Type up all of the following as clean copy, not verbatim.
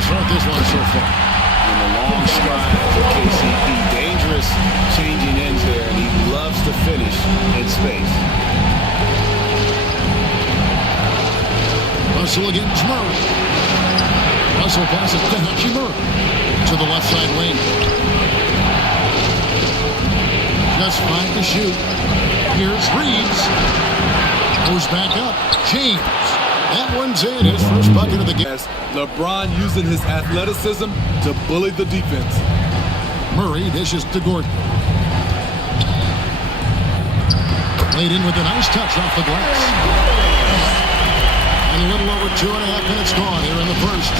to start this one so far. And the long stride for KCP. Dangerous changing ends there, and he loves to finish in space. Russell against Murray. Russell passes to Hachimura to the left side wing. Just 5 to shoot. Here's Reeves. Goes back up. James. That one's in. His first bucket of the game. LeBron using his athleticism to bully the defense. Murray dishes to Gordon. Laid in with a nice touch off the glass. And a little over 2.5 minutes gone here in the first.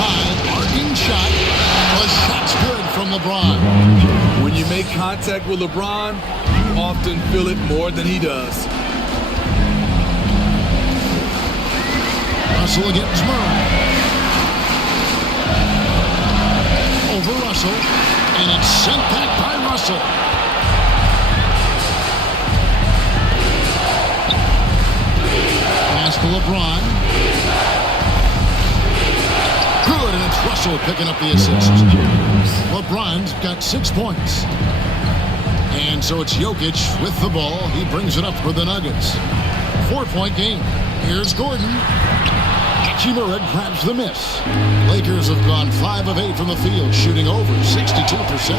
High arcing shot. The shot's good from LeBron. When you make contact with LeBron, you often feel it more than he does. Russell against Murray. Over Russell. And it's sent back by Russell. Pass to LeBron. Good, and it's Russell picking up the assist. LeBron's got 6 points. And so it's Jokic with the ball. He brings it up for the Nuggets. 4-point game. Here's Gordon. Hachimura grabs the miss. Lakers have gone 5 of 8 from the field, shooting over 62%.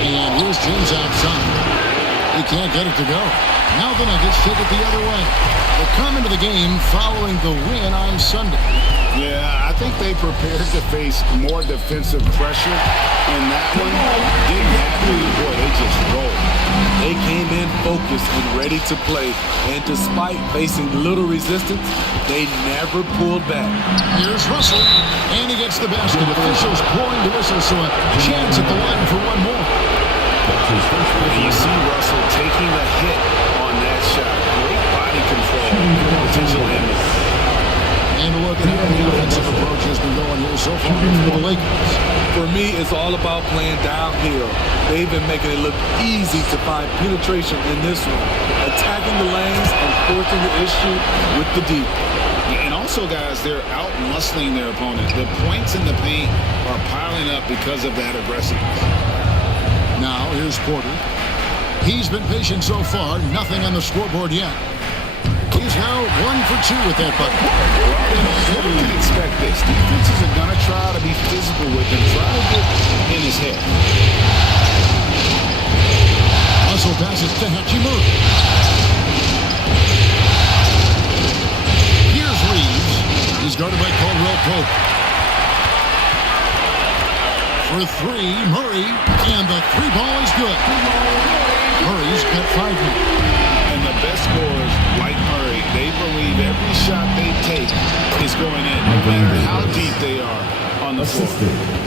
And here's James outside. He can't get it to go. Now the Nuggets take it the other way. They come into the game following the win on Sunday. Yeah, I think they prepared to face more defensive pressure in that one. Didn't have to, boy, they just rolled. They came in focused and ready to play, and despite facing little resistance, they never pulled back. Here's Russell, and he gets the basket. Officials blowing the whistle, so a chance at the line for one more. And you see Russell taking the hit on that shot. Great body control, potential damage. And a look at how the offensive approach has been going here so far for the Lakers. For me, it's all about playing downhill. They've been making it look easy to find penetration in this one, attacking the lanes and forcing the issue with the deep. And also, guys, they're out-muscling their opponent. The points in the paint are piling up because of that aggressiveness. Now, here's Porter. He's been patient so far. Nothing on the scoreboard yet. He's now 1 for 2 with that bucket. Well, you can expect this. Defenses are going to try to be physical with him, try to get in his head. Russell passes to Hachimura. Here's Reeves. He's guarded by Caldwell Pope. For 3, Murray. And the 3 ball is good. Murray's got 5 now. And the best scorers, like Murray, they believe every shot they take is going in, no matter how deep they are on the floor.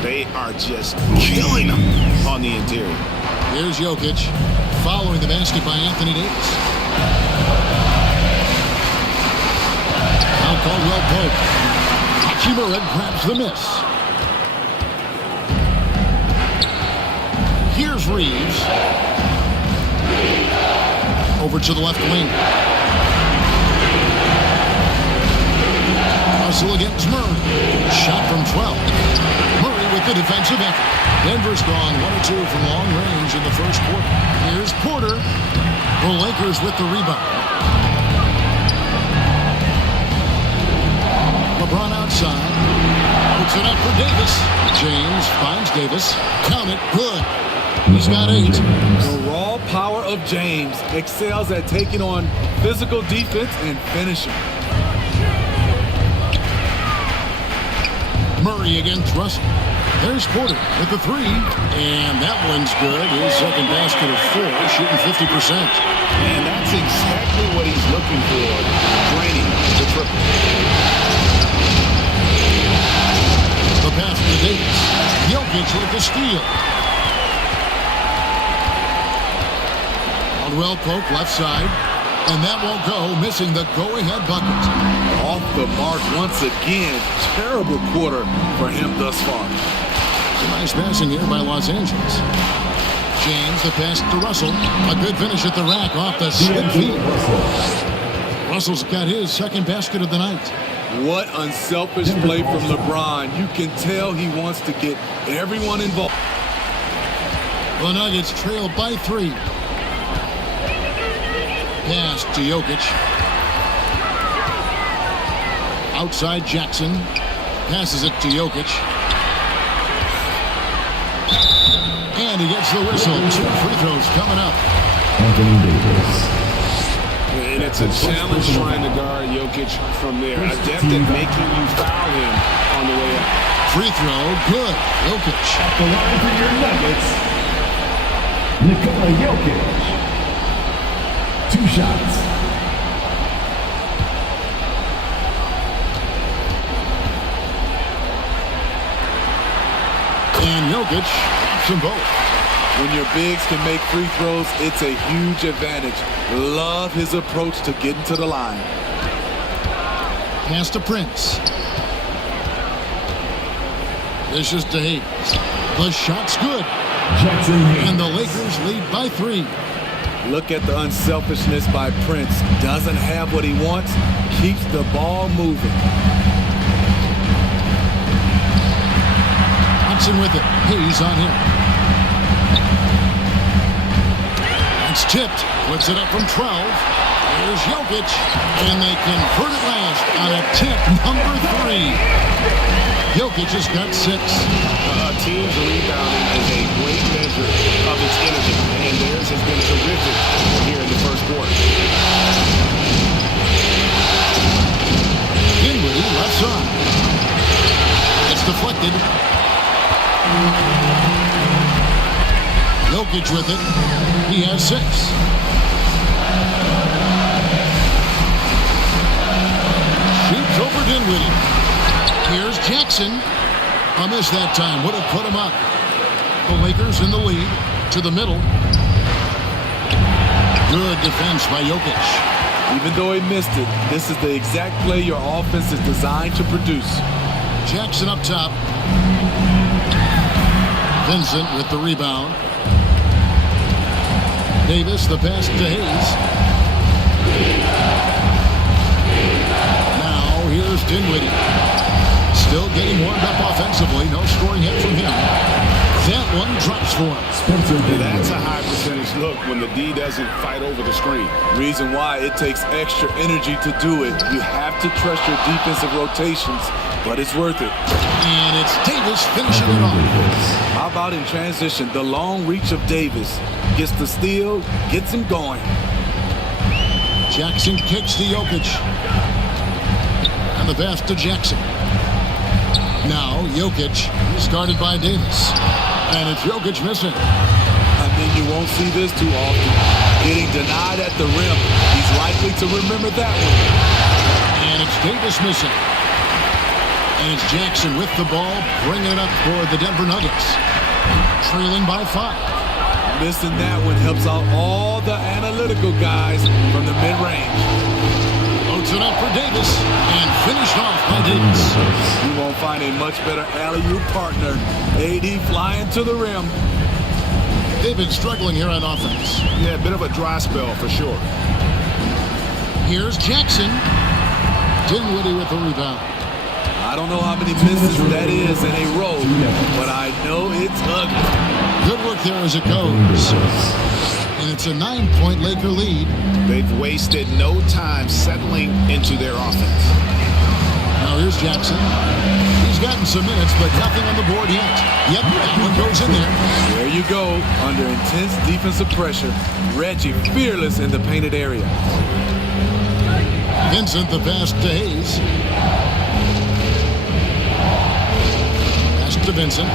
They are just killing them on the interior. Here's Jokic, following the basket by Anthony Davis. Now Caldwell Pope. Hachimura grabs the miss. Here's Reeves. Over to the left wing. Russell against Murray. Shot from 12. Murray with the defensive effort. Denver's gone 1 or 2 from long range in the first quarter. Here's Porter. The Lakers with the rebound. LeBron outside. Puts it up for Davis. James finds Davis. Count it. Good. He's got 8. The raw power of James excels at taking on physical defense and finishing. Murray against Russell. There's Porter with the 3. And that one's good. His second basket of 4, shooting 50%. And that's exactly what he's looking for, draining the triple. The pass to Davis. Jokic with the steal. Caldwell Pope left side, and that won't go, missing the go-ahead bucket. Off the mark once again. Terrible quarter for him thus far. Nice passing here by Los Angeles. James, the pass to Russell. A good finish at the rack off the slip feet. Russell's got his second basket of the night. What unselfish play from LeBron. You can tell he wants to get everyone involved. The Nuggets trail by 3. Pass to Jokic. Outside Jackson. Passes it to Jokic. And he gets the whistle. 2 free throws coming up. Anthony Davis. And it's a challenge trying to guard Jokic from there. Adept at making you foul him on the way out. Free throw, good. Jokic. At the line for your Nuggets, Nikola Jokic. 2 shots. And Jokic drops them both. When your bigs can make free throws, it's a huge advantage. Love his approach to getting to the line. Pass to Prince. Dishes to Hayes. The shot's good. Jackson And the Lakers lead by 3. Look at the unselfishness by Prince. Doesn't have what he wants, keeps the ball moving. Watson with it. Hayes on him. It's tipped. Puts it up from 12. Here's Jokic. And they convert it last on a tip number 3. Jokic has got 6. A team's rebounding is a great measure of its energy, and theirs has been terrific here in the first quarter. Dinwiddie left side. It's deflected. Jokic with it. He has 6. Shoots over Dinwiddie. Here's Jackson. A miss that time. Would have put him up. The Lakers in the lead. To the middle. Good defense by Jokic. Even though he missed it, this is the exact play your offense is designed to produce. Jackson up top. Vincent with the rebound. Davis, the pass to Hayes. Now here's Dinwiddie. Still getting warmed up offensively. No scoring hit from him. That one drops for him. That's a high percentage look when the D doesn't fight over the screen. Reason why it takes extra energy to do it. You have to trust your defensive rotations, but it's worth it. And it's Davis finishing it off. How about in transition, the long reach of Davis gets the steal, gets him going. Jackson kicks to Jokic. And the pass to Jackson. Now Jokic is guarded by Davis. And it's Jokic missing. I mean, you won't see this too often. Getting denied at the rim. He's likely to remember that one. And it's Davis missing. And it's Jackson with the ball, bringing it up for the Denver Nuggets. Trailing by 5. Missing that one helps out all the analytical guys from the mid-range. Loads it up for Davis and finished off by Davis. You won't find a much better alley-oop partner. AD flying to the rim. They've been struggling here on offense. Yeah, a bit of a dry spell for sure. Here's Jackson. Dinwiddie with the rebound. I don't know how many misses that is in a row, but I know it's ugly. Good work there as it goes. And it's a 9-point Laker lead. They've wasted no time settling into their offense. Now here's Jackson. He's gotten some minutes, but nothing on the board yet. Yep, that one goes in there. There you go. Under intense defensive pressure, Reggie fearless in the painted area. Vincent, the pass to Hayes. Pass to Vincent.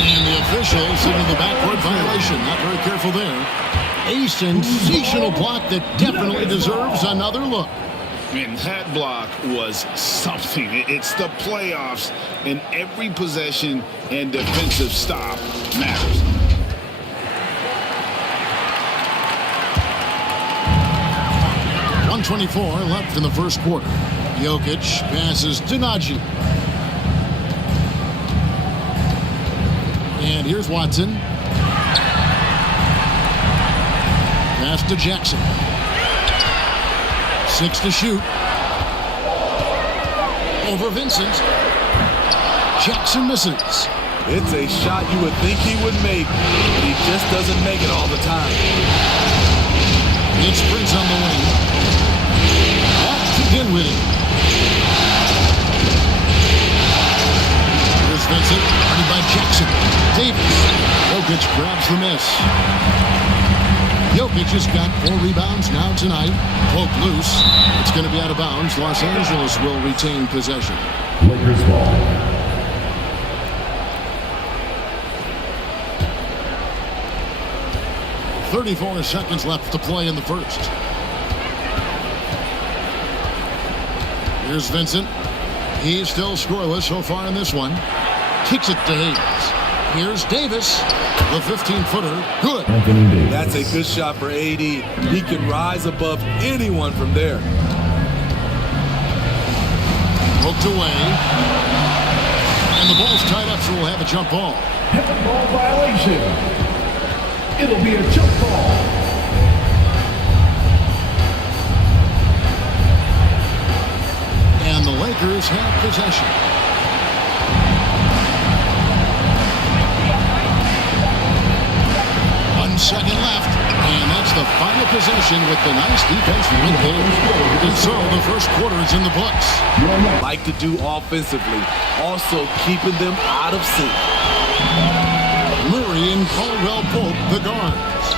And the official signaled the backcourt violation. Not very careful there. A sensational block that definitely deserves another look. And that block was something. It's the playoffs, and every possession and defensive stop matters. .124 left in the first quarter. Jokic passes to Najee. And here's Watson. Pass to Jackson. 6 to shoot. Over Vincent. Jackson misses. It's a shot you would think he would make, but he just doesn't make it all the time. It sprints on the wing. Back to Dinwiddie. Here's Vincent, guarded by Jackson. Davis. Jokic grabs the miss. Jokic has got 4 rebounds now tonight. Poke loose. It's going to be out of bounds. Los Angeles will retain possession. Lakers ball. 34 seconds left to play in the first. Here's Vincent. He's still scoreless so far in this one. Kicks it to Hayes. Here's Davis. The 15-footer. Good. Anthony Davis. That's a good shot for AD. He can rise above anyone from there. Poked away. And the ball's tied up, so we'll have a jump ball. Handball violation. It'll be a jump ball. And the Lakers have possession. Second left, and that's the final possession with the nice defense right there. And so the first quarter is in the books. Like to do offensively, also keeping them out of sync. Murray and Caldwell Pope, the guards.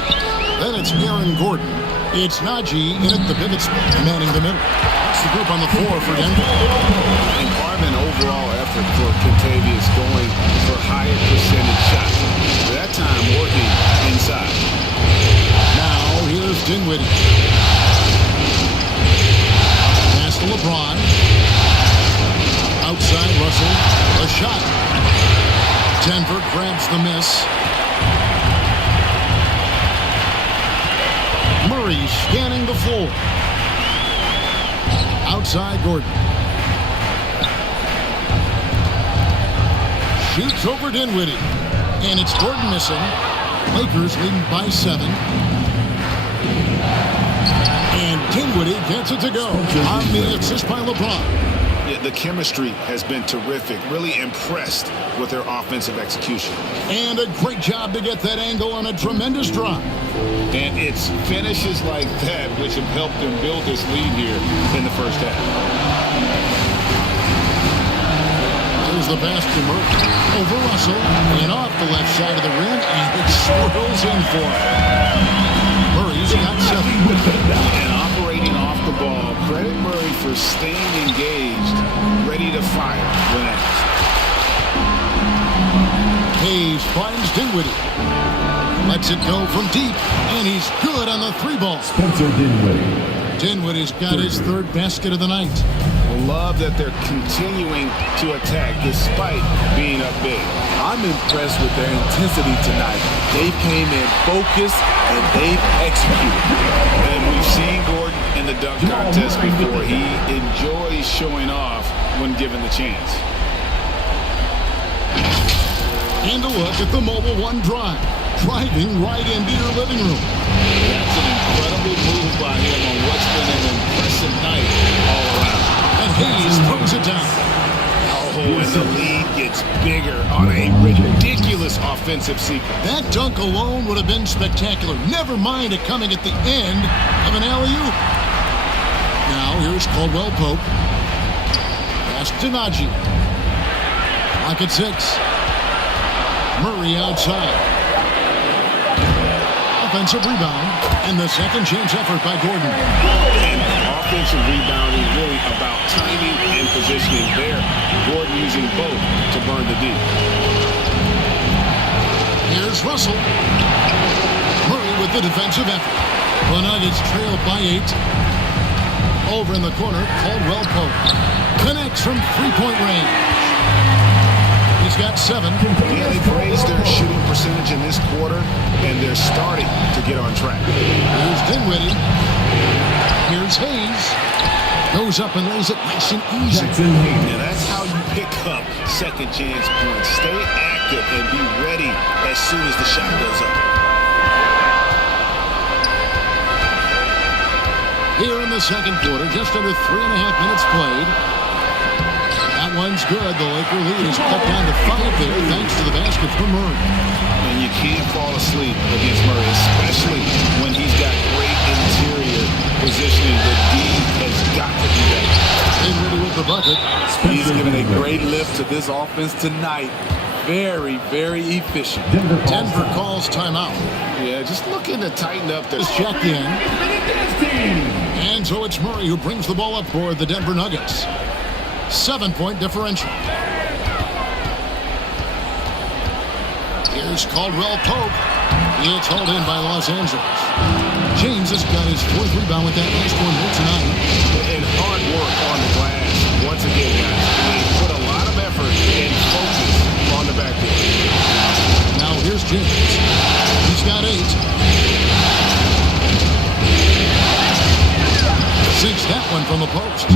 Then it's Aaron Gordon. It's Najee in at the pivot spot, manning the middle. That's the group on the floor for Denver. An overall effort for Kentavious going for higher percentage shots. That time working inside. Now here's Dinwiddie. Pass to LeBron. Outside Russell. A shot. Denver grabs the miss. Murray scanning the floor. Outside Gordon. Shoots over Dinwiddie. And it's Gordon missing. Lakers leading by 7. And Dinwiddie gets it to go. On the assist by LeBron. Yeah, the chemistry has been terrific. Really impressed with their offensive execution. And a great job to get that angle on a tremendous drive. And it's finishes like that which have helped them build this lead here in the first half. Here's the pass to Murray. Over Russell. And off the left side of the rim. And it swirls in for him. Murray's got 7. And operating off the ball. Credit Murray for staying engaged, ready to fire when asked. Hayes finds Dinwiddie. Lets it go from deep. And he's good on the 3-ball. Spencer Dinwiddie. Dinwiddie's got his 3rd basket of the night. Love that they're continuing to attack despite being up big. I'm impressed with their intensity tonight. They came in focused and they've executed. And we've seen Gordon in the dunk contest before. He enjoys showing off when given the chance. And a look at the Mobile One drive. Driving right into your living room. That's an incredible move by him on what's been an impressive night all around. And Hayes throws it down. Oh, and the lead gets bigger on a ridiculous offensive sequence. That dunk alone would have been spectacular. Never mind it coming at the end of an alley-oop. Now here's Caldwell Pope. Pass to Najee. Clock at 6. Murray outside. Offensive rebound. And the second chance effort by Gordon. And offensive rebounding really about timing and positioning there. Gordon using both to burn the D. Here's Russell. Murray with the defensive effort. The Nuggets trail by 8. Over in the corner, Caldwell Pope. Connects from 3-point range. He's got 7. Yeah, they raised their shooting percentage in this quarter, and they're starting to get on track. Here's Dinwiddie. Here's Hayes. Goes up and lays it nice and easy. Now that's how you pick up second chance points. Stay active and be ready as soon as the shot goes up. here in the second quarter. Just under 3.5 minutes played. That one's good. The Laker lead is cut down to 5 there thanks to the basket from Murray. And you can't fall asleep against Murray, especially when he's got great interior positioning. The D has got to be better. Dinwiddie with the bucket. He's giving a great lift to this offense tonight. Very, very efficient. Denver calls timeout. Yeah, just looking to tighten up their Check in. And so it's Murray who brings the ball up for the Denver Nuggets. 7-point differential. Here's Caldwell Pope. It's hauled in by Los Angeles. James has got his 4th rebound with that last one here tonight. and hard work on the glass. Once again, guys, they put a lot of effort and focus on the backcourt. Now here's James. He's got 8. Sinks that one from the post.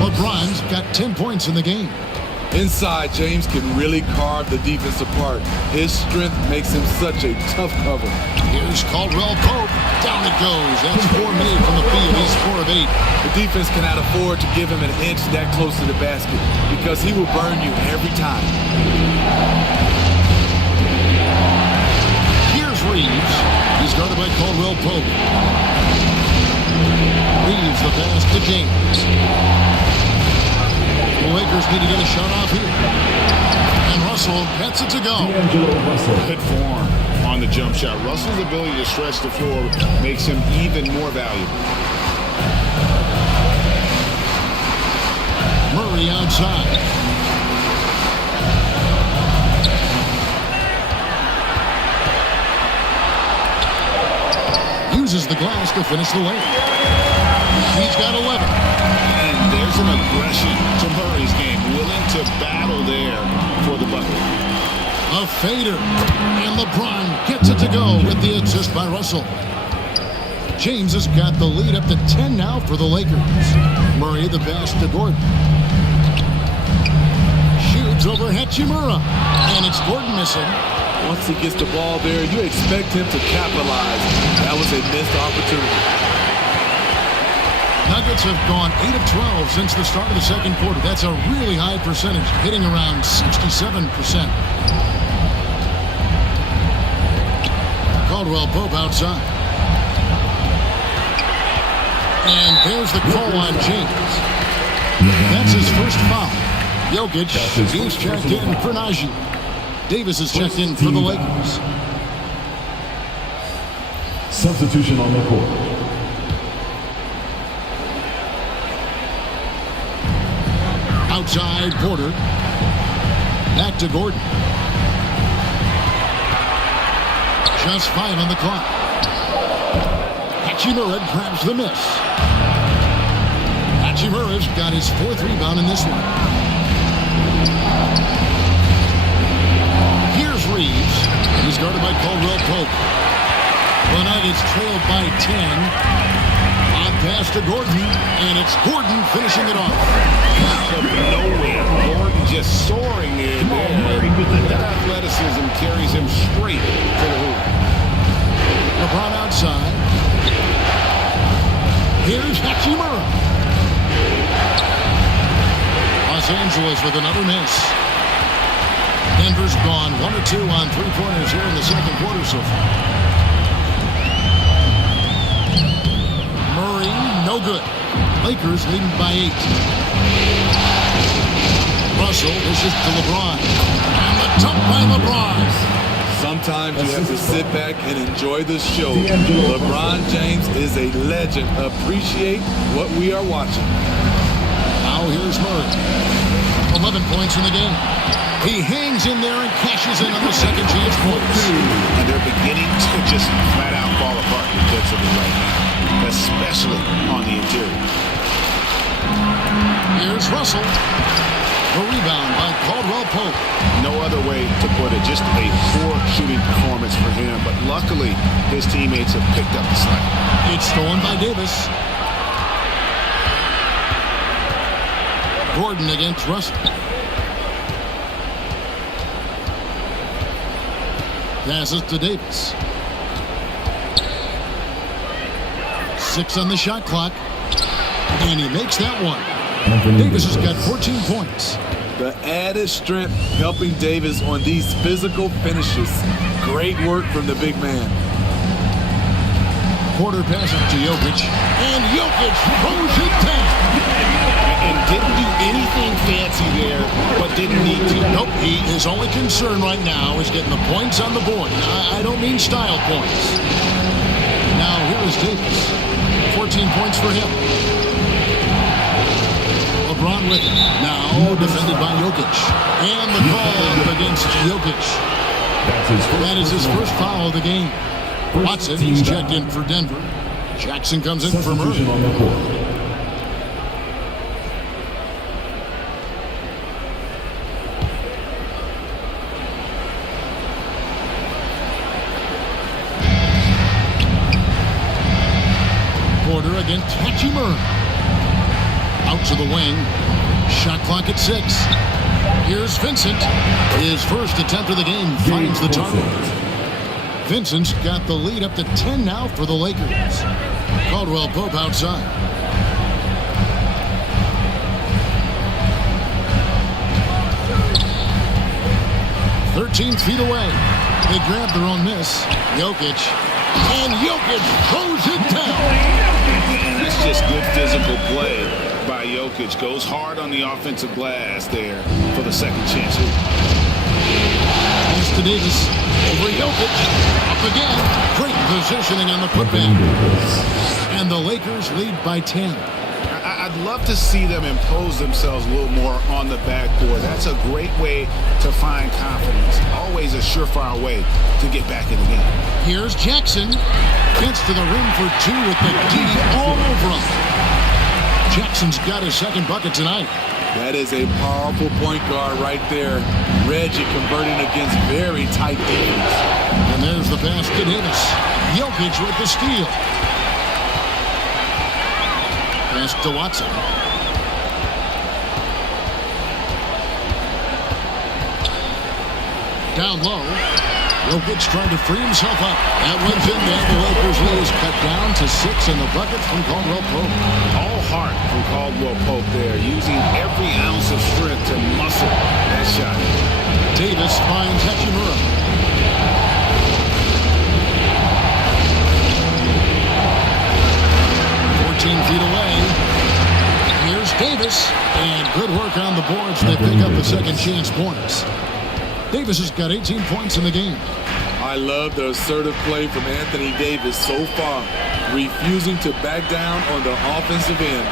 LeBron's got 10 points in the game. Inside, James can really carve the defense apart. His strength makes him such a tough cover. Here's Caldwell Pope. Down it goes. That's 4 made from the field. He's 4 of 8. The defense cannot afford to give him an inch that close to the basket because he will burn you every time. Here's Reeves. He's guarded by Caldwell Pope. Reeves the pass to James. The Lakers need to get a shot off here. And Russell gets it to go. Good form on the jump shot. Russell's ability to stretch the floor makes him even more valuable. Murray outside. Uses the glass to finish the layup. He's got 11. And there's an aggression to Murray's game, willing to battle there for the bucket. A fader. And LeBron gets it to go with the assist by Russell. James has got the lead up to 10 now for the Lakers. Murray the pass to Gordon. Shoots over Hachimura. And it's Gordon missing. Once he gets the ball there, you expect him to capitalize. That was a missed opportunity. Nuggets have gone 8 of 12 since the start of the second quarter. That's a really high percentage, hitting around 67%. Caldwell Pope outside. And there's the call on James. That's his first foul. Jokic, he's checked in for Najee. Davis is checked in for the Lakers. Substitution on the court. Outside Porter. Back to Gordon. Just 5 on the clock. Hachimura grabs the miss. Hachimura's got his 4th rebound in this one. Here's Reeves. He's guarded by Caldwell Pope. The Nuggets trailed by 10. Pass to Gordon, and it's Gordon finishing it off. Out of nowhere, Gordon just soaring in there. That athleticism carries him straight to the hoop. LeBron outside. Here's Hachimura. Los Angeles with another miss. Denver's gone 1 of 2 on 3-pointers here in the second quarter so far. Murray, no good. Lakers leading by 8. Russell dishes to LeBron. And the dunk by LeBron. Sometimes you have to sit back and enjoy the show. LeBron James is a legend. Appreciate what we are watching. Now here's Murray. 11 points in the game. He hangs in there and cashes in on the second chance points. And they're beginning to just flat out fall apart defensively right now, especially on the interior. Here's Russell. The rebound by Caldwell Pope. No other way to put it. Just a poor shooting performance for him. But luckily, his teammates have picked up the slack. It's stolen by Davis. Gordon against Russell. Passes to Davis. 6 on the shot clock. And he makes that one. Davis has got 14 points. The added strength helping Davis on these physical finishes. Great work from the big man. Porter passes to Jokic. And Jokic throws it down. And didn't do anything fancy there, but didn't need to. Nope, his only concern right now is getting the points on the board. I don't mean style points. Now here is Davis. 14 points for him. LeBron with it. Now defended by Jokic. And the call against Jokic. That is his first foul of the game. Watson, he's checked in for Denver. Jackson comes in for Murray. Porter against Hachimura. Out to the wing. Shot clock at 6. Here's Vincent. His first attempt of the game finds the target. Vincent's got the lead up to 10 now for the Lakers. Caldwell Pope outside. "13 feet away. They grab their own miss. Jokic. And Jokic throws it down. That's just good physical play by Jokic. Goes hard on the offensive glass there for the second chance. Thanks to Davis. Over Jokic. Up again. Great positioning on the putback. And the Lakers lead by 10. I'd love to see them impose themselves a little more on the backboard. That's a great way to find confidence. Always a surefire way to get back in the game. Here's Jackson. Gets to the rim for 2 with the D all over him. Jackson's got his second bucket tonight. That is a powerful point guard right there. Reggie converting against very tight defense. And there's the pass to Davis. Jokic with the steal. Pass to Watson. Down low. Jokic trying to free himself up. That one's in there. The Lakers lead is cut down to 6 in the bucket from Caldwell Pope. All heart from Caldwell Pope there, using every ounce of strength to muscle that shot. Davis finds Hachimura. Feet away. Here's Davis. And good work on the boards. They pick up the second chance points. Davis has got 18 points in the game. I love the assertive play from Anthony Davis so far, refusing to back down on the offensive end.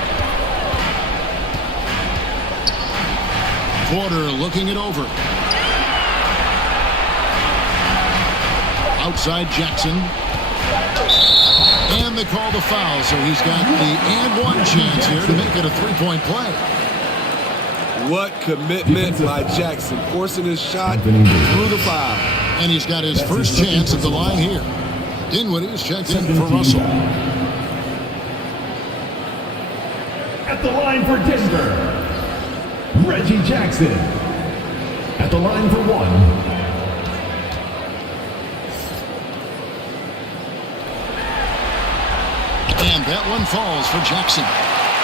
Porter looking it over. Outside Jackson. And they call the foul, so he's got the and one chance here to make it a three-point play. What commitment by Jackson, forcing his shot through the foul. And he's got his first chance at the line here. Dinwiddie is checked in for Russell. At the line for Denver, Reggie Jackson. At the line for 1. And that one falls for Jackson.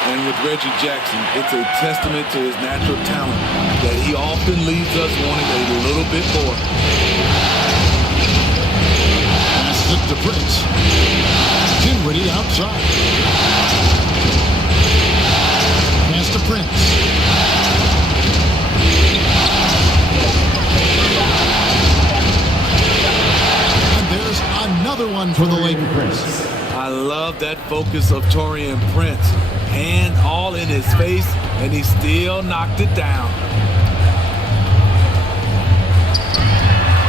And with Reggie Jackson, it's a testament to his natural talent that he often leaves us wanting a little bit more. Passes it to Prince. Dinwiddie outside. Pass to Prince. And there's another one for the Lakers. I love that focus of Taurean Prince. Hand all in his face, and he still knocked it down.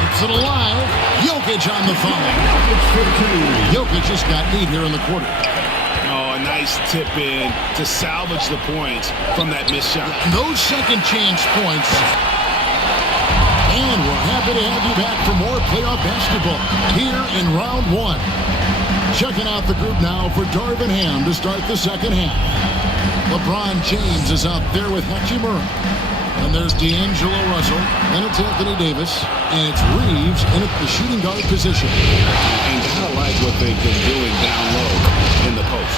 It's it alive. Jokic on the foul. Jokic just got 8 here in the quarter. Oh, a nice tip in to salvage the points from that missed shot. Those second chance points. And we're happy to have you back for more playoff basketball here in round 1. Checking out the group now for Darvin Ham to start the second half. LeBron James is out there with Hachimura. And there's D'Angelo Russell. Then it's Anthony Davis. And it's Reeves in at the shooting guard position. And gotta like what they've been doing down low in the post.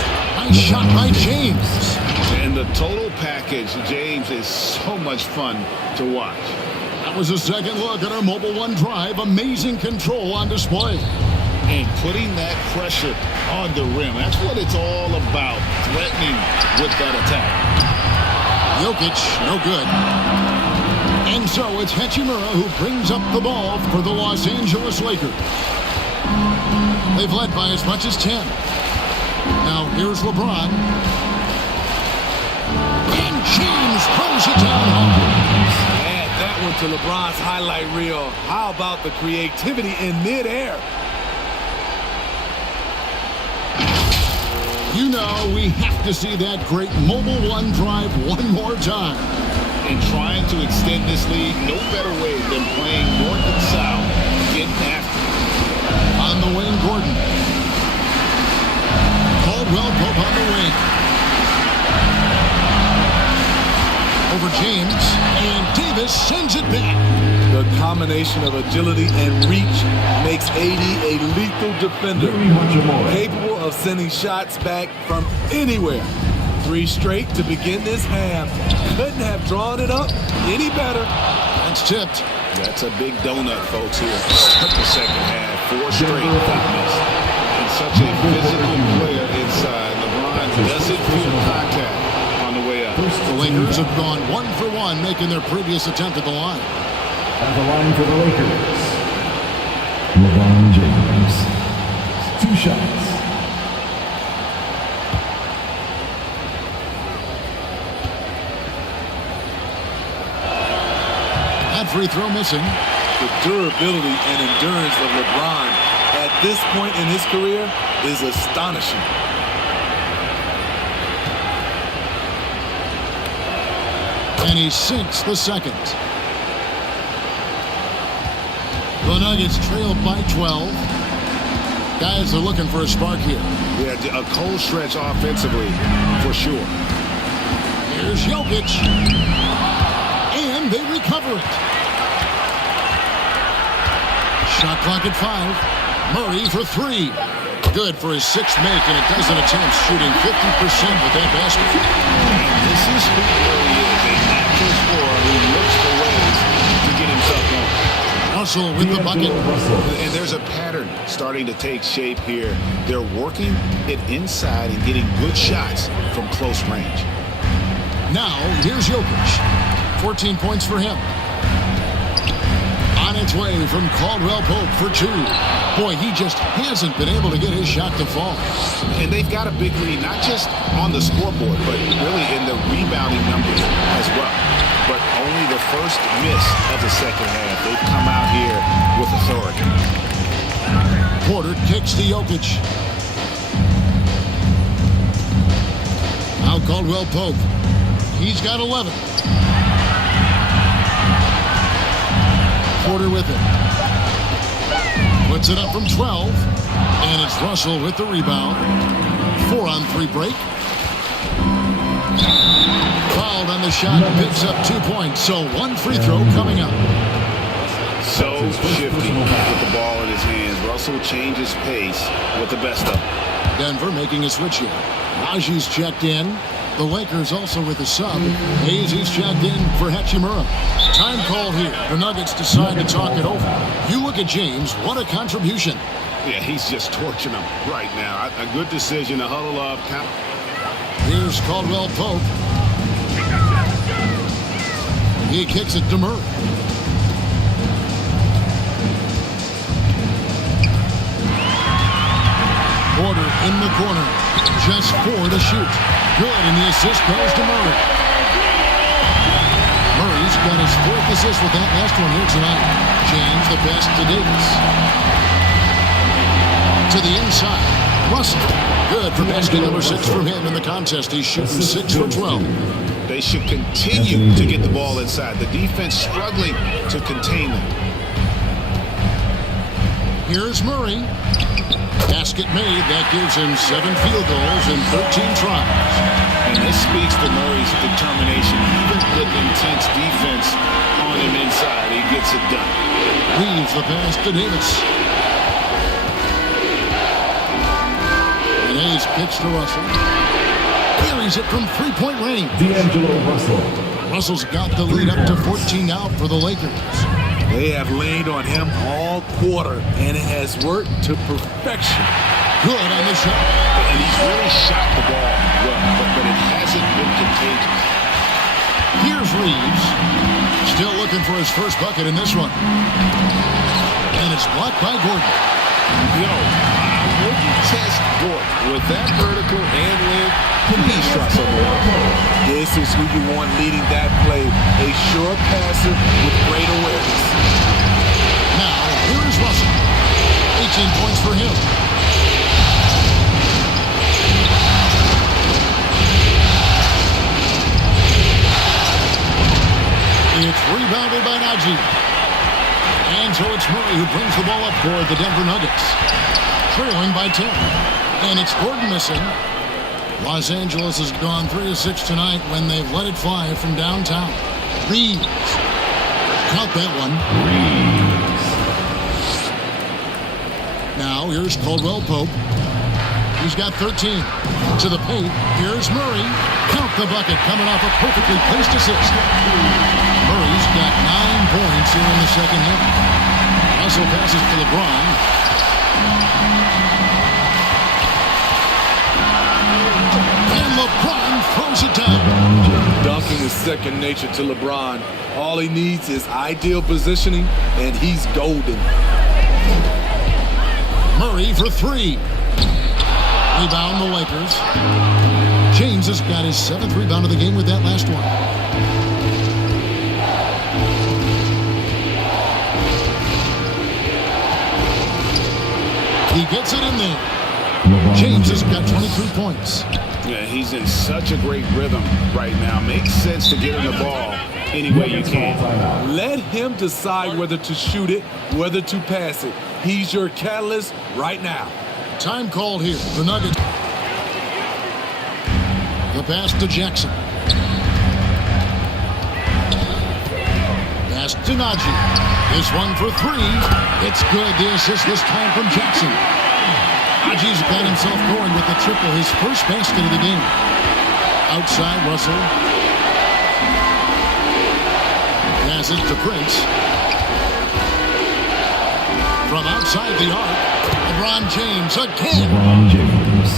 Nice shot by James. And the total package, James, is so much fun to watch. That was a second look at our Mobile One drive. Amazing control on display. And putting that pressure on the rim. That's what it's all about, threatening with that attack. Jokic, no good. And so it's Hachimura who brings up the ball for the Los Angeles Lakers. They've led by as much as 10. Now here's LeBron. And James throws it down home. Add that one to LeBron's highlight reel. How about the creativity in midair? You know we have to see that great Mobile One drive one more time. And trying to extend this lead, no better way than playing north and south, getting after it. On the wing, Gordon. Caldwell Pope on the wing. Over James, and Davis sends it back. The combination of agility and reach makes AD a lethal defender, capable of sending shots back from anywhere. 3 straight to begin this half. Couldn't have drawn it up any better. That's tipped. That's a big donut, folks, here. Start the second half. 4 straight not missed. And such a physical player inside. LeBron doesn't feel contact on the way up. The Lakers have gone 1 for 1, making their previous attempt at the line. At the line for the Lakers, LeBron James. 2 shots. That free throw missing. The durability and endurance of LeBron at this point in his career is astonishing. And he sinks the second. The Nuggets trail by 12. Guys are looking for a spark here. Yeah, a cold stretch offensively, for sure. Here's Jokic. And they recover it. Shot clock at 5. Murray for 3. Good for his 6th make, and a dozen attempts, shooting 50% with that basket. This is who Murray is, a natural scorer who looks for ways to get himself going. Russell with the bucket. And there's a pattern starting to take shape here. They're working it inside and getting good shots from close range. Now, here's Jokic. 14 points for him. On its way from Caldwell Pope for 2. Boy, he just hasn't been able to get his shot to fall. And they've got a big lead, not just on the scoreboard, but really in the rebounding numbers as well. But only the first miss of the second half. They've come out here with authority. Porter kicks to Jokic. Now Caldwell Pope. He's got 11. Porter with it. Puts it up from 12. And it's Russell with the rebound. 4-on-3 break. Fouled on the shot, picks up 2 points. So 1 free throw coming up. So shifty with the ball in his hands. Russell changes pace with the best of them. Denver making a switch here. Najee's checked in. The Lakers also with a sub. Hayes checked in for Hachimura. Time called here. The Nuggets decide to talk it over. You look at James. What a contribution. Yeah, he's just torching them right now. A good decision to huddle up. Here's Caldwell Pope. He kicks it to Murray. Porter in the corner. Just 4 to shoot. Good, and the assist goes to Murray. Murray's got his 4th assist with that last one here tonight. James the pass to Davis. To the inside. Russell. Good for basket number 6 from him in the contest. He's shooting 6 for 12. They should continue to get the ball inside. The defense struggling to contain them. Here's Murray. Basket made. That gives him 7 field goals and 13 tries. And this speaks to Murray's determination. Even with intense defense on him inside, he gets it done. Leaves the pass to Davis. And Hayes kicks to Russell. Carries it from three-point range. D'Angelo Russell. Russell's got the lead up to 14 now for the Lakers. They have leaned on him all quarter, and it has worked to perfection. Good on the shot. And he's really shot the ball well, but it hasn't been contagious. Here's Reeves. Still looking for his first bucket in this one. And it's blocked by Gordon. I wouldn't test Gordon with that vertical and with please trust him more. This is who you want leading that play. A sure passer with great awareness. Now, here is Russell. 18 points for him. It's rebounded by Najee. And so it's Murray who brings the ball up for the Denver Nuggets. Trailing by 10. And it's Gordon missing. Los Angeles has gone 3 of 6 tonight when they've let it fly from downtown. Reeves. Count that one. Reeves. Now here's Caldwell Pope. He's got 13. To the paint. Here's Murray. Count the bucket coming off a perfectly placed assist. Murray's got 9 points here in the second half. Russell passes to LeBron. And LeBron throws it down. Dunking is second nature to LeBron. All he needs is ideal positioning, and he's golden. Murray for 3. Rebound the Lakers. James has got his 7th rebound of the game with that last one. He gets it in there. James has got 23 points. Yeah, he's in such a great rhythm right now. Makes sense to get him the ball any way you can. Let him decide whether to shoot it, whether to pass it. He's your catalyst right now. Time called here. The Nuggets. The pass to Jackson. Pass to Najee. This one for 3. It's good. The assist this time from Jackson. Najee's got himself going with the triple, his first basket of the game. Outside, Russell. Passes to Prince. From outside the arc, LeBron James again. LeBron James.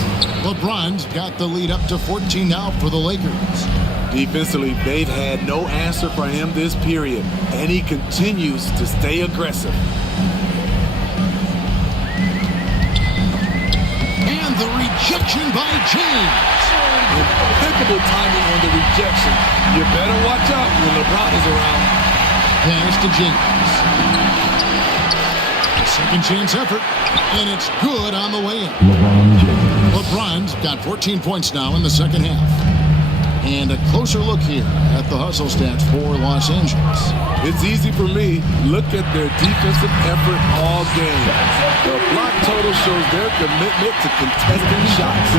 LeBron's got the lead up to 14 now for the Lakers. Defensively, they've had no answer for him this period, and he continues to stay aggressive. And the rejection by James. Impeccable timing on the rejection. You better watch out when LeBron is around. Pass to James. A second chance effort, and it's good on the way in. LeBron James. LeBron's got 14 points now in the second half. And a closer look here at the hustle stats for Los Angeles. It's easy for me. Look at their defensive effort all game. The block total shows their commitment to contesting shots.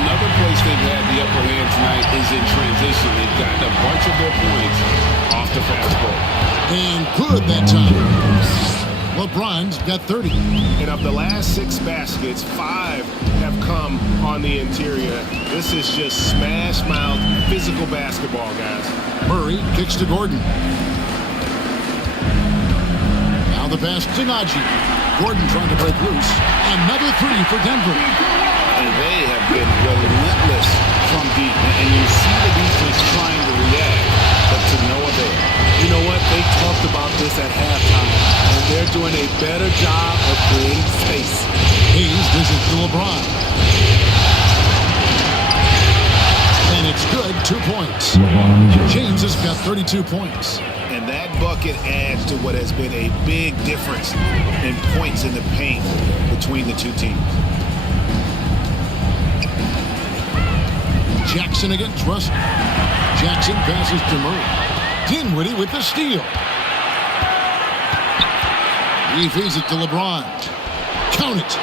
Another place they've had the upper hand tonight is in transition. They've gotten a bunch of their points off the fast break. And good that time. LeBron's got 30. And of the last 6 baskets, 5 have come on the interior. This is just smash mouth physical basketball, guys. Murray kicks to Gordon. Now the pass to Najee. Gordon trying to break loose. Another 3 for Denver. And they have been relentless from deep. And you see the defense trying to react, but to no avail. You know what? They talked about this at halftime, and they're doing a better job of creating space. Hayes dishes to LeBron. And it's good, 2 points. James has got 32 points. And that bucket adds to what has been a big difference in points in the paint between the two teams. Jackson against Russell. Jackson passes to Murray. Dinwiddie with the steal. He feeds it to LeBron. Count it.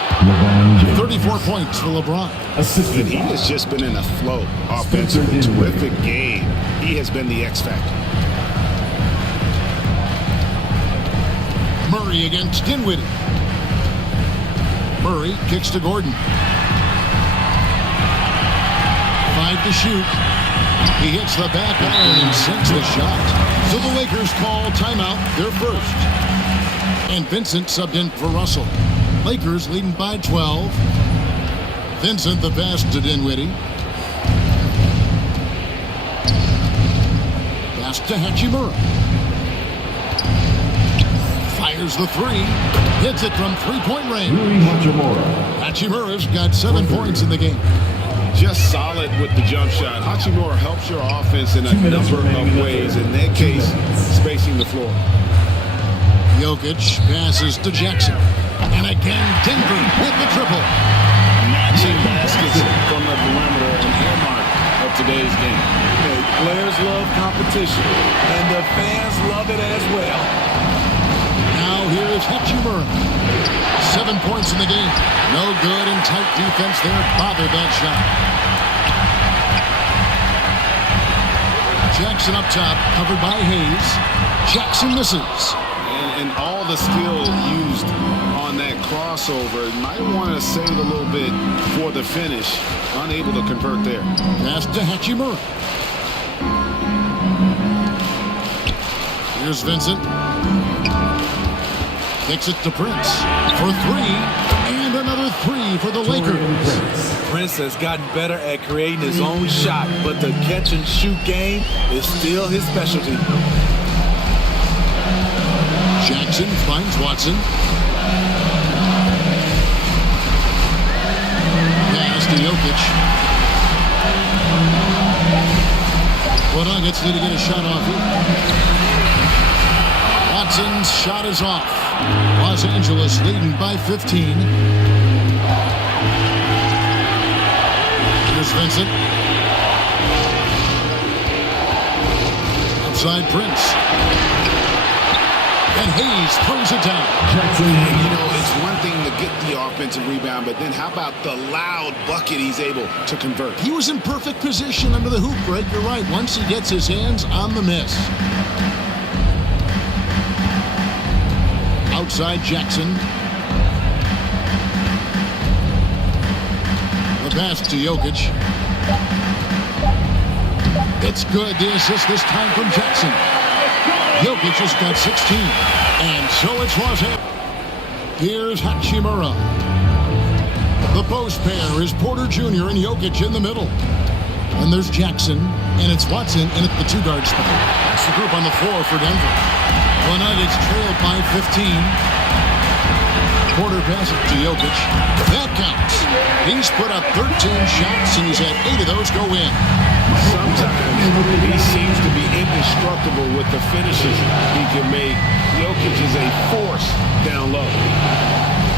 34 points for LeBron. And he has just been in a flow offensively. Terrific game. He has been the X factor. Murray against Dinwiddie. Murray kicks to Gordon. 5 to shoot. He hits the back iron and sinks the shot. So the Lakers call timeout, their first. And Vincent subbed in for Russell. Lakers leading by 12. Vincent the pass to Dinwiddie. Pass to Hachimura. Fires the three. Hits it from three-point range. Hachimura's got 7 points in the game. Just solid with the jump shot. Hachimura helps your offense in a number of ways. In that case, spacing the floor. Jokic passes to Jackson. And again, Denver with the triple. Matching baskets from the perimeter, an earmark of today's game. Hey, players love competition, and the fans love it as well. Now here is Hachimura. 7 points in the game. No good, and tight defense there bothered that shot. Jackson up top, covered by Hayes. Jackson misses. And all the skill used on that crossover, might want to save a little bit for the finish. Unable to convert there. Pass to Hachimura. Here's Vincent. Kicks it to Prince for three, and another three for the Lakers. Prince has gotten better at creating his own shot, but the catch and shoot game is still his specialty. Jackson finds Watson. Pass to Jokic. Well, Nuggets need to get a shot off here. Watson's shot is off. Los Angeles leading by 15. Here's Vincent. Outside Prince. And Hayes throws it down. You know, it's one thing to get the offensive rebound, but then how about the loud bucket he's able to convert? He was in perfect position under the hoop, Greg. You're right. Once he gets his hands on the miss. Outside Jackson. The pass to Jokic. It's good. The assist this time from Jackson. Jokic has got 16. And so it's Los Angeles. Here's Hachimura. The post pair is Porter Jr. and Jokic in the middle. And there's Jackson. And it's Watson in at the two-guard spot. That's the group on the floor for Denver. The Nuggets trailed by 15. Porter passes to Jokic. That counts. He's put up 13 shots, and he's had 8 of those go in. Sometimes he seems to be indestructible with the finishes he can make. Jokic is a force down low.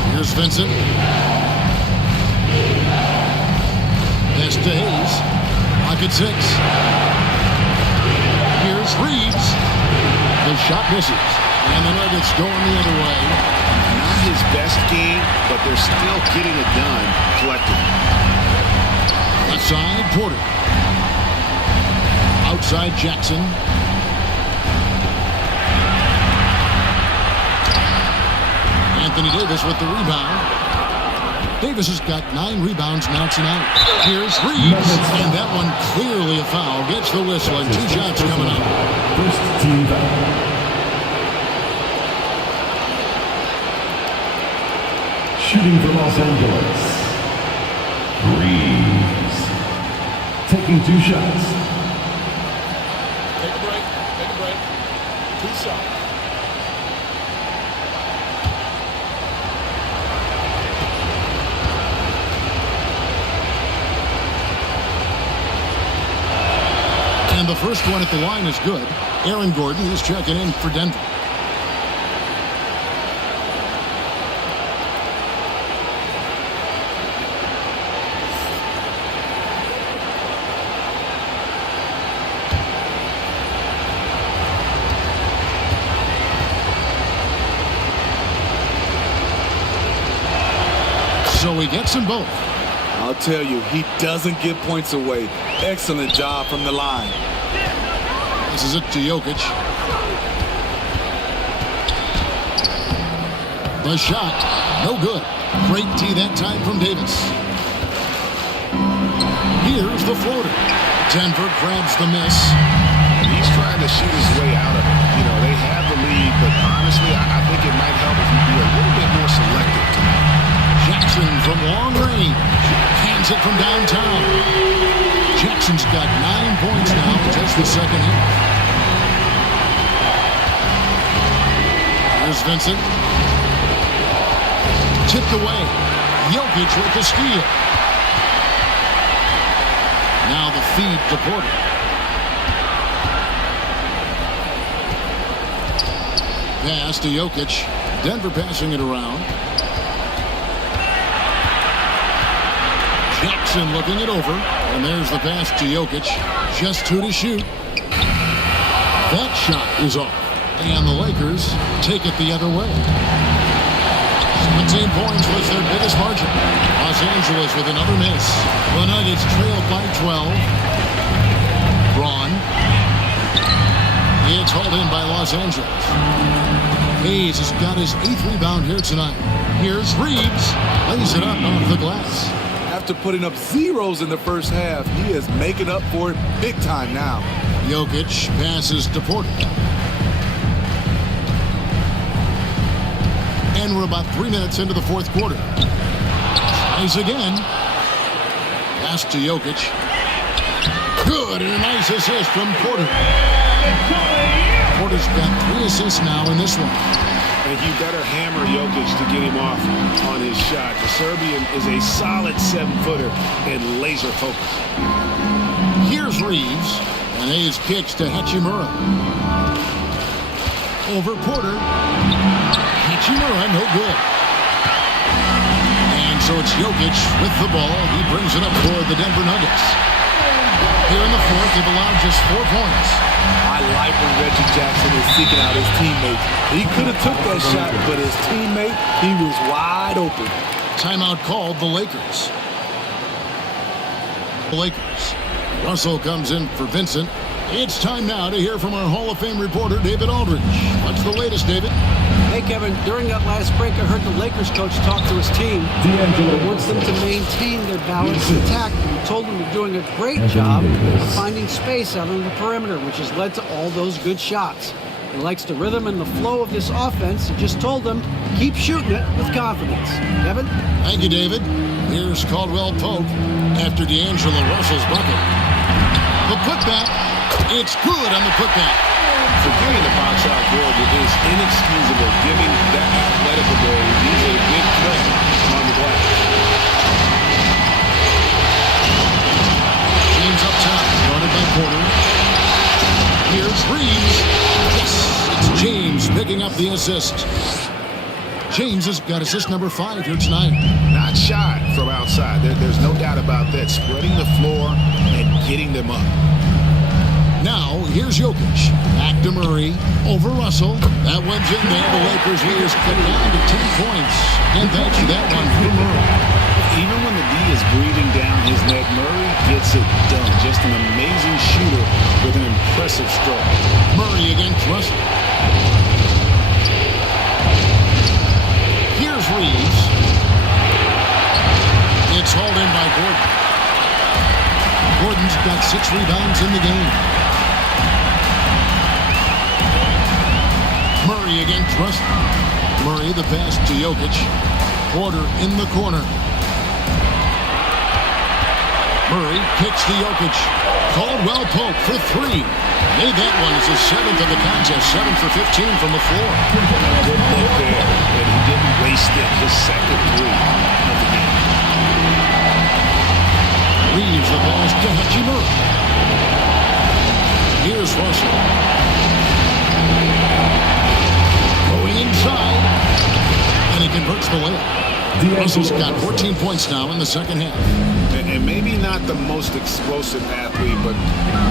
Here's Vincent. Pass to Hayes. Pocket 6. Here's Reeves. The shot misses. And the Nuggets going the other way. Not his best game, but they're still getting it done collectively. Left side, Porter. Outside Jackson. Anthony Davis with the rebound. Davis has got 9 rebounds now tonight. Here's Reeves, and that one clearly a foul. Gets the whistle, and 2 shots coming up. First team foul. Shooting for Los Angeles. Reeves. Taking 2 shots. Take a break. Take a break. 2 shots. And the first one at the line is good. Aaron Gordon is checking in for Denver. So he gets them both. I'll tell you, he doesn't give points away. Excellent job from the line. This is it to Jokic. The shot, no good. Great D that time from Davis. Here's the floater. Denver grabs the miss. He's trying to shoot his way out of it. You know, they have the lead, but honestly, I think it might help if you be a little bit more selective tonight. Jackson from long range. Hands it from downtown. Jackson's got 9 points now, just the second half. Here's Vincent. Tipped away. Jokic with the steal. Now the feed to Porter. Pass to Jokic. Denver passing it around. Jackson looking it over. And there's the pass to Jokic. Just 2 to shoot. That shot is off. And the Lakers take it the other way. 17 points was their biggest margin. Los Angeles with another miss. The Nuggets trailed by 12. Braun. It's hauled in by Los Angeles. Hayes has got his 8th rebound here tonight. Here's Reeves. Lays it up off the glass. After putting up zeros in the first half, he is making up for it big time now. Jokic passes to Porter. And we're about 3 minutes into the fourth quarter. Tries again. Pass to Jokic. Good, and a nice assist from Porter. Porter's got 3 assists now in this one. And you better hammer Jokic to get him off on his shot. The Serbian is a solid 7-footer and laser focused. Here's Reeves, and Hayes kicks to Hachimura. Over Porter. Hachimura, no good. And so it's Jokic with the ball. He brings it up for the Denver Nuggets. Here in the fourth, they've allowed just 4 points. I like when Reggie Jackson is seeking out his teammates. He could have took that shot, but his teammate, he was wide open. Timeout called the Lakers. The Lakers. Russell comes in for Vincent. It's time now to hear from our Hall of Fame reporter, David Aldridge. What's the latest, David? Hey, Kevin, during that last break, I heard the Lakers coach talk to his team. He wants them to maintain their balanced attack. He told them they're doing a great job of finding space out on the perimeter, which has led to all those good shots. He likes the rhythm and the flow of this offense. He just told them, keep shooting it with confidence. Kevin? Thank you, David. Here's Caldwell Pope after D'Angelo Russell's bucket. The putback. It's good on the putback. Forgetting the box out board is inexcusable, given that athletic ability. He's a big threat on the glass. James up top, guarded by Porter. Here's Reeves. Yes, it's James picking up the assist. James has got assist number 5 here tonight. Not shy from outside. There's no doubt about that. Spreading the floor and getting them up. Now, here's Jokic. Back to Murray. Over Russell. That one's in there. The Lakers leaders cut down to 10 points. And that's that one for Murray. Even when the D is breathing down his neck, Murray gets it done. Just an amazing shooter with an impressive stroke. Murray against Russell. Here's Reeves. It's hauled in by Gordon. Gordon's got 6 rebounds in the game. Murray against Russell. Murray, the pass to Jokic. Porter in the corner. Murray kicks to Jokic. Caldwell Pope for 3. Made that one as his 7th of the contest. 7 for 15 from the floor. Good look there, and he didn't waste it. His second 3 of the game. Reeves the pass to Hachimura. Here's Russell. Going inside. And he converts the layup. Russell's got 14 points now in the second half. And maybe not the most explosive athlete, but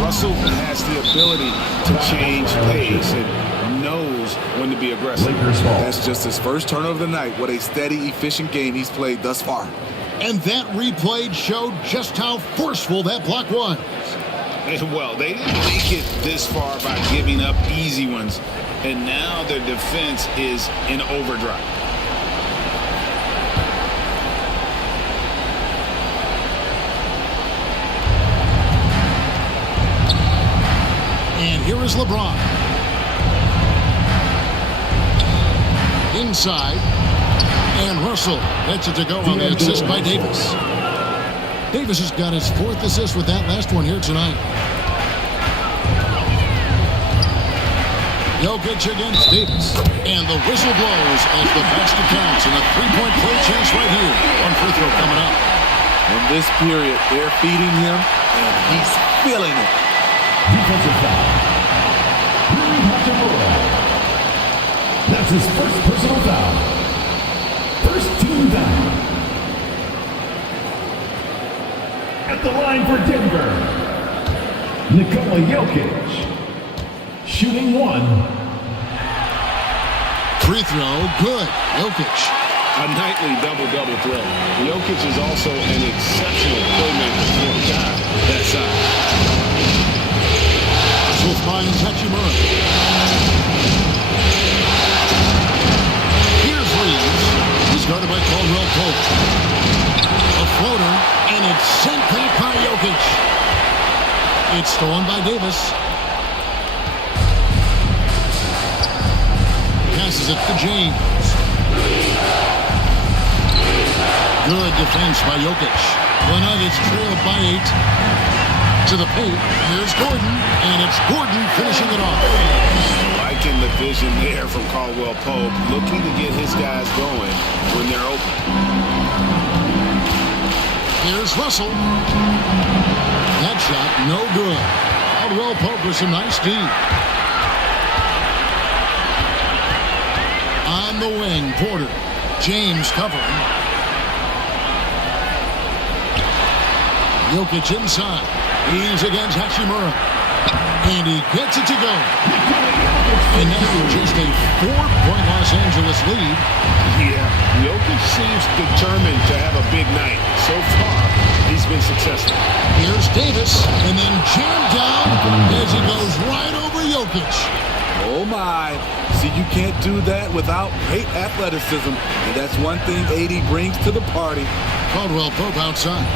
Russell has the ability to change pace and knows when to be aggressive. That's just his first turnover of the night. What a steady, efficient game he's played thus far. And that replay showed just how forceful that block was. Well, they didn't make it this far by giving up easy ones. And now their defense is in overdrive. is LeBron. Inside. And Russell gets it to go on the assist by Davis. Davis has got his 4th assist with that last one here tonight. Jokic against Davis. And the whistle blows as the basket counts. And a 3-point play chance right here. One free throw coming up. In this period, they're feeding him, and he's feeling it. Defensive foul. Rui Hachimura. That's his first personal foul. First team foul. At the line for Denver, Nikola Jokic. Shooting 1. Free throw, good. Jokic. A nightly double-double threat. Jokic is also an exceptional playmaker for a guy that size. So finds Hachimura. Here's Reeves. He's guarded by Caldwell Pope. A floater, and it's sent back by Jokic. It's stolen by Davis. Passes it to James. Good defense by Jokic. The Nuggets trail by 8. To the paint. Here's Gordon. And it's Gordon finishing it off. Liking the vision there from Caldwell Pope. Looking to get his guys going when they're open. Here's Russell. That shot, no good. Caldwell Pope with some nice D. On the wing, Porter. James covering. Jokic inside. He's against Hachimura. And he gets it to go. And now just a 4-point Los Angeles lead. Yeah, Jokic seems determined to have a big night. So far, he's been successful. Here's Davis, and then jammed down as he goes right over Jokic. Oh, my. See, you can't do that without great athleticism. And that's one thing AD brings to the party. Caldwell Pope outside.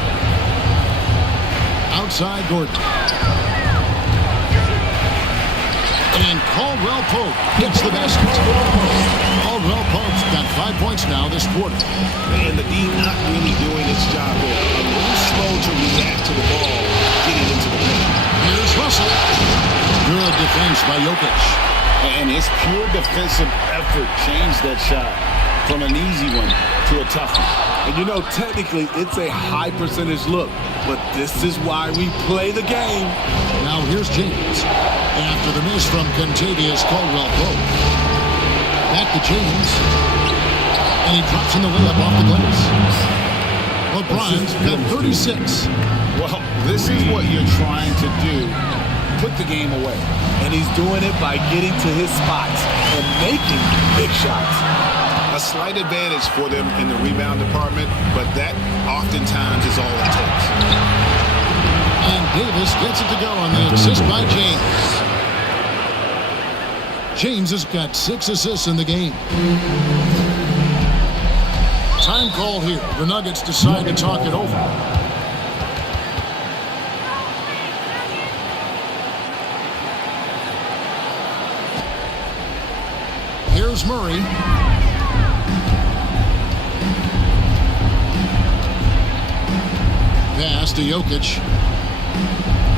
Outside Gordon. And Caldwell Pope gets the basket. Caldwell Pope's got 5 points now this quarter. And the D not really doing its job there. A little slow to react to the ball getting into the paint. Here's Russell. Good defense by Jokic. And his pure defensive effort changed that shot from an easy one to a tough one. And you know, technically, it's a high percentage look, but this is why we play the game. Now here's James. After the miss from Contavious Caldwell Pope. Back to James. And he drops in the layup off the glass. LeBron's got 36. Well, this is what you're trying to do. Put the game away. And he's doing it by getting to his spots and making big shots. A slight advantage for them in the rebound department, but that oftentimes is all it takes. And Davis gets it to go on the assist by James. James has got 6 assists in the game. Time called here. The Nuggets decide to talk it over. Here's Murray. Pass to Jokic.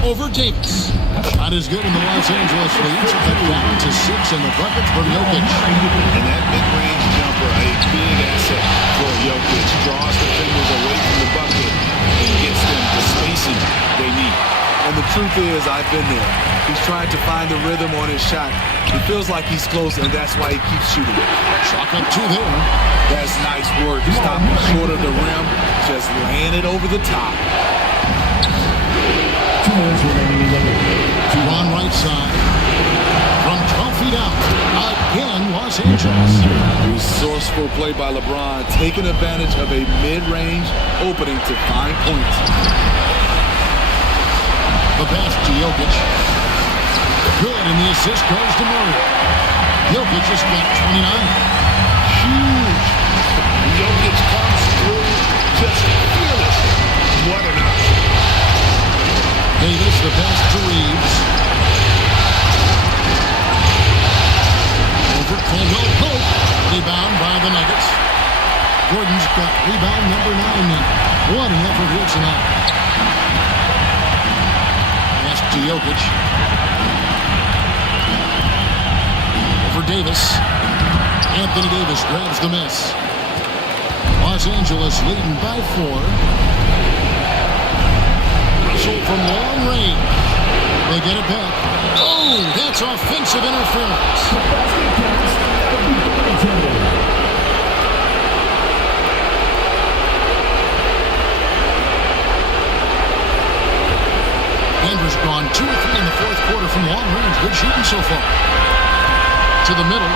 Over Davis. Shot is good in the Los Angeles lead. Cut down to 6 in the bucket from Jokic. And that mid-range jumper, a big asset for Jokic. Draws defenders away from the bucket and gets them the spacing they need. And the truth is, I've been there. He's trying to find the rhythm on his shot. He feels like he's close, and that's why he keeps shooting. Chalk up 2 there. That's nice work. Stopping short of the rim, just laying it over the top. 2 minutes remaining in the game. On right side. From 12 feet out. Again, Los Angeles. Resourceful play by LeBron, taking advantage of a mid-range opening to find points. The pass to Jokic. Good, and the assist goes to Murray. Jokic has got 29. Huge. Jokic comes through just fearless. What an option. Davis, the pass to Reeves. Gordon's got rebound number 9 now. What an effort here tonight. Pass to Jokic. For Davis. Anthony Davis grabs the miss. Los Angeles leading by 4. Russell from long range. They get it back. Oh, that's offensive interference. Denver's gone 2 or 3 in the fourth quarter from long range. Good shooting so far. To the middle.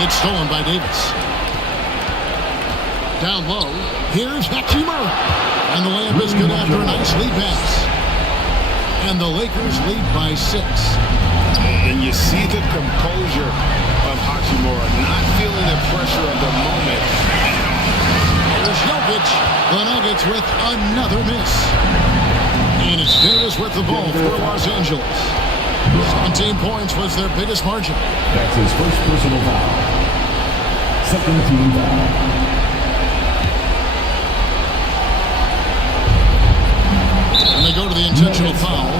It's stolen by Davis. Down low. Here's Hachimura. And the layup is good after a nice lead pass. And the Lakers lead by 6. And you see the composure of Hachimura, not feeling the pressure of the moment. Here's Jokic. The Nuggets with another miss. And it's Davis with the ball for Los Angeles. 17 points was their biggest margin. That's his first personal foul. Second team foul. And they go to the intentional foul.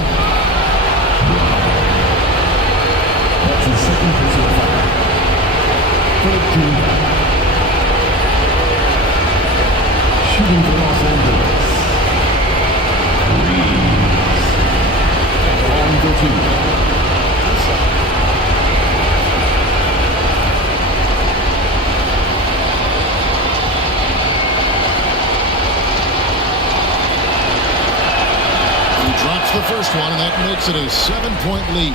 That's his second personal foul. Third team foul. Shooting for Los Angeles. Reeves. On the 2. Drops the first one, and that makes it a 7-point lead.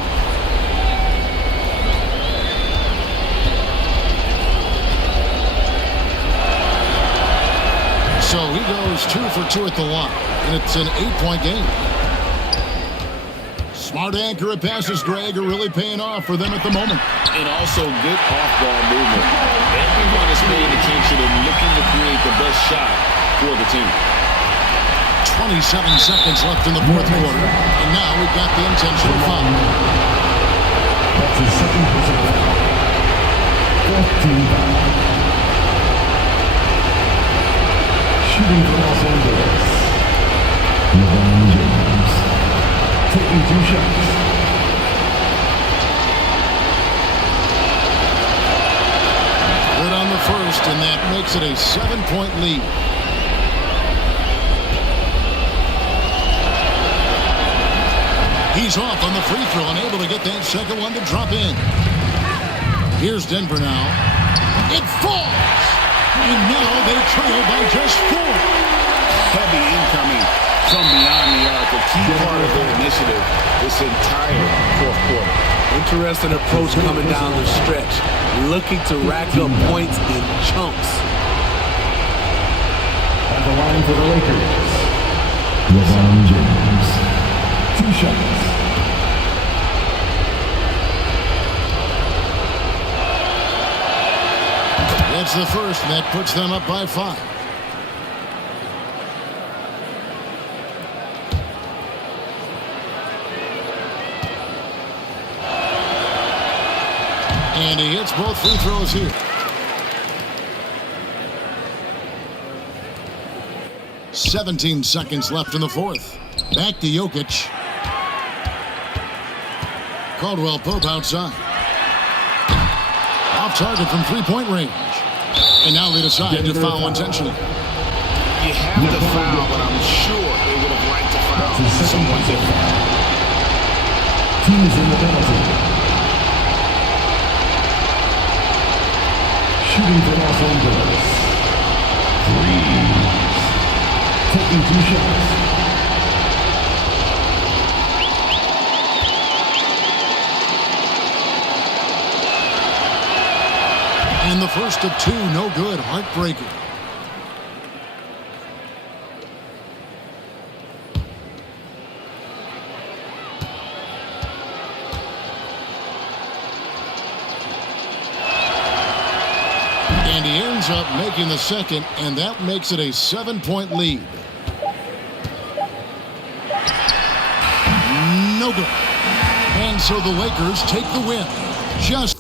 So he goes 2 for 2 at the line, and it's an 8-point game. Smart accurate passes, Greg, are really paying off for them at the moment. And also good off-ball movement. Everyone is paying attention and looking to create the best shot for the team. 27 seconds left in the fourth quarter, and now we've got the intentional foul. That's his second personal foul. Fourth team foul. Shooting for Los Angeles. LeBron James. Taking 2 shots. Good on the first, and that makes it a 7-point lead. He's off on the free throw, unable to get that second one to drop in. Here's Denver now. It falls! And now they trail by just 4. Heavy incoming from beyond the arc. A key part of their initiative this entire fourth quarter. Interesting approach coming down the stretch. Looking to rack up points in chunks. At the line for the Lakers. LeBron James. 2 shots. That's the first, and that puts them up by 5. And he hits both free throws here. "17 seconds left in the fourth. Back to Jokic. Caldwell Pope outside. Off target from 3-point range. And now they decide to foul intentionally. You have to foul, but I'm sure they would have liked to foul someone different. Teams in the penalty. Shooting for Los Angeles. Reeves. Taking 2 shots. And the first of 2, no good, heartbreaking. And he ends up making the second, and that makes it a 7-point lead. No good. And so the Lakers take the win. Just